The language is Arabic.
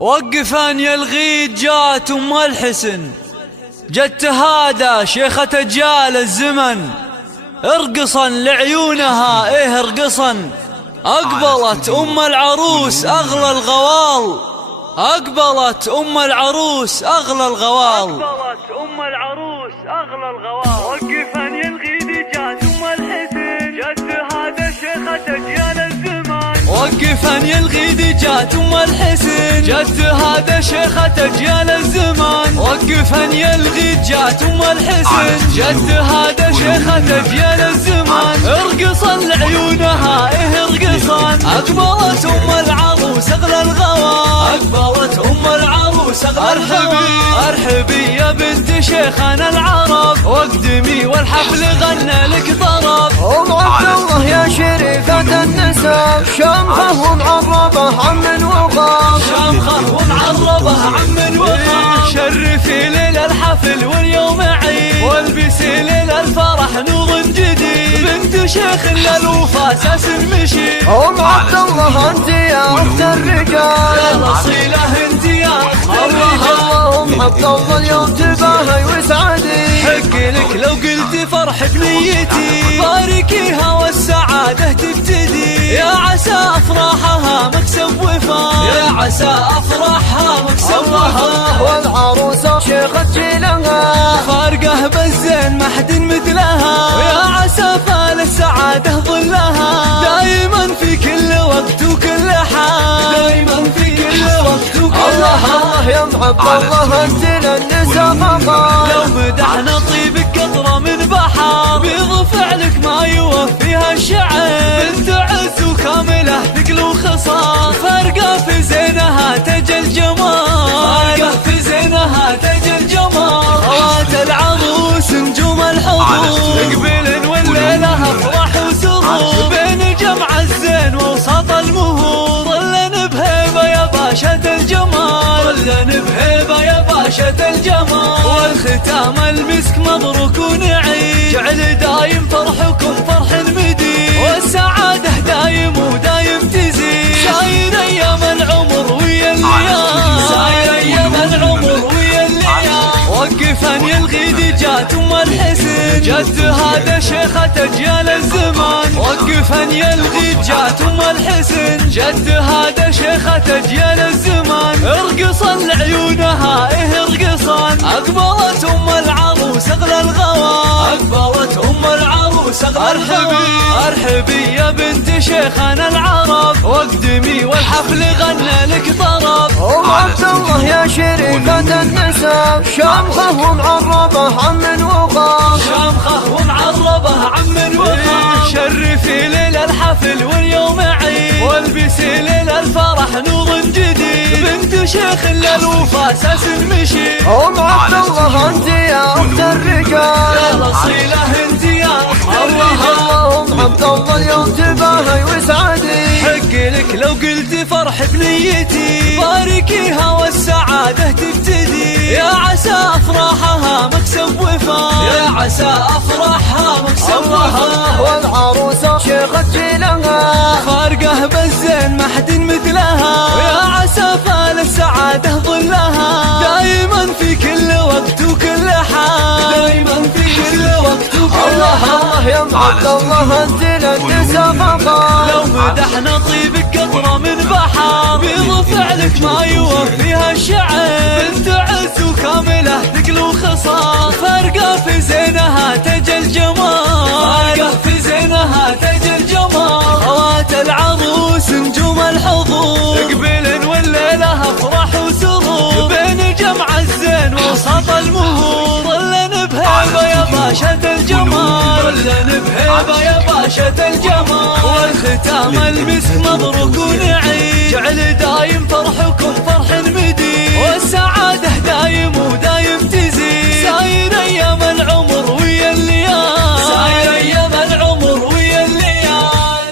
وقفان يا الغيد جات ام الحسن، جت تهادى شيخة اجيال الزمن. ارقصا لعيونها ايه ارقصا، اقبلت ام العروس اغلى الغوال، اقبلت ام العروس اغلى الغوال، اقبلت ام العروس اغلى الغوال. وقفان يا الغيد جات ام الحسن، جت تهادى شيخة اجيال الزمن. وقفان يا الغيد جات ام الحسن، جت تهادى شيخة اجيال الزمان. وقفان يا الغيد جات ام الحسن، جت تهادى شيخة اجيال الزمان. ارقصا لعيونها ايه ارقصا، اقبلت ام العروس اغلى الغوال، اقبلت ام العروس اغلى الغوال. ارحبي يا بنت شيخنا العرب، واقدمي والحفل غنى لك طرب. ام عبد الله يا شريفة النسب، شمخه ومعربه عم وغاب، شمخه ومعربه عم وغاب. شرفي ليل الحفل واليوم عيد، والبسي ليل الفرح نور جديد. بنت شيخ للوفا اساس المشي، ام عبد الله انت يا اخت الرجال، يا الاصيله انت يا اخت الرجال. ام عبد الله اليوم تباهي وسعدي، حق لك لو قلت فرح بنيتي، باركيها والسعاده تبتدي. يا عسى افراحها مكسب وفاء، يا عسى افراحها مكسب وفاء. والعروسه شيخة جيلها، فارقه بالزين ما حد مثلها، ويا عسى فال السعاده ظلها. دايما في كل وقت وكل حال، دايما في كل وقت وكل حال. الله يا ام عبد الله انت للنساء مقال، لو مدحنا طيبك قطره من بحر، بيض فعلك ما يوفيها الشعر. بنت عز وكامله ثقل وخصال، فارقه في زينها تج الجمال، فارقه في زينها تج الجمال. خوات العروس نجوم الحضور، اقبلن والليله افراح وسرور. بين جمع الزين ووسط المهور، ظلن بهيبه يا باشا الجمال، ظلن بهيبه يا باشا الجمال. والختام المسك مبروك ونعيد، جعل دايم فرحكم فرح المديد، والسعاده دايم ودايم تزيد. ساير ايام العمر ويا الليال، ساير ايام العمر ويا الليال. وقفان يا الغيد جات ام الحسن، جت تهادى شيخة اجيال الزمان. وقفان يا الغيد جات ام الحسن، جت تهادى شيخة اجيال الزمان. ارقصا لعيونها ايه ارقصا، اقبلت ام العروس اغلى الغوال، اقبلت ام العروس اغلى الغوال. ارحبي يا بنت شيخنا العرب، واقدمي والحفل غنى لك طرب. ام عبد الله يا شريفة النسب، شمخه ومعربه عم وغاب، شمخه ومعربه عم وغاب. شرفي ليل الحفل واليوم عيد، والبسي ليل الفرح نور جديد. بنت شيخ للوفا اساس المشي، ام عبد الله انت يا اخت الرجال، يا الاصيله انت يا اخت الرجال. ام عبد الله اليوم تباهي وسعدي، حق لك لو قلت فرح بنيتي، باركيها والسعاده تبتدي. يا عسى افراحها مكسب وفاء، يا عسى افراحها مكسب وفاء. والعروسه شيخة جيلها، فارقه بالزين ما حد مثلها، ويا عسى فال السعاده ظلها. دايما في كل وقت وكل حال، دايما في كل وقت وكل حال. الله يا ام عبد الله انت للنساء مقال، لو مدحنا طيبك قطره من بحر، بيض فعلك ما يوفيها الشعر. بنت عز وكامله ثقل وخصال، فارقه في زينها تج الجمال، فارقه في زينها تج الجمال. خوات العروس نجوم الحضور، اقبلن والليله افراح وسرور. بين جمع الزين ووسط المهور، ظلن بهيبه يا باشا الجمال، ظلن بهيبه يا باشا الجمال. والختام المسك مبروك ونعيد، جعل دايم فرحكم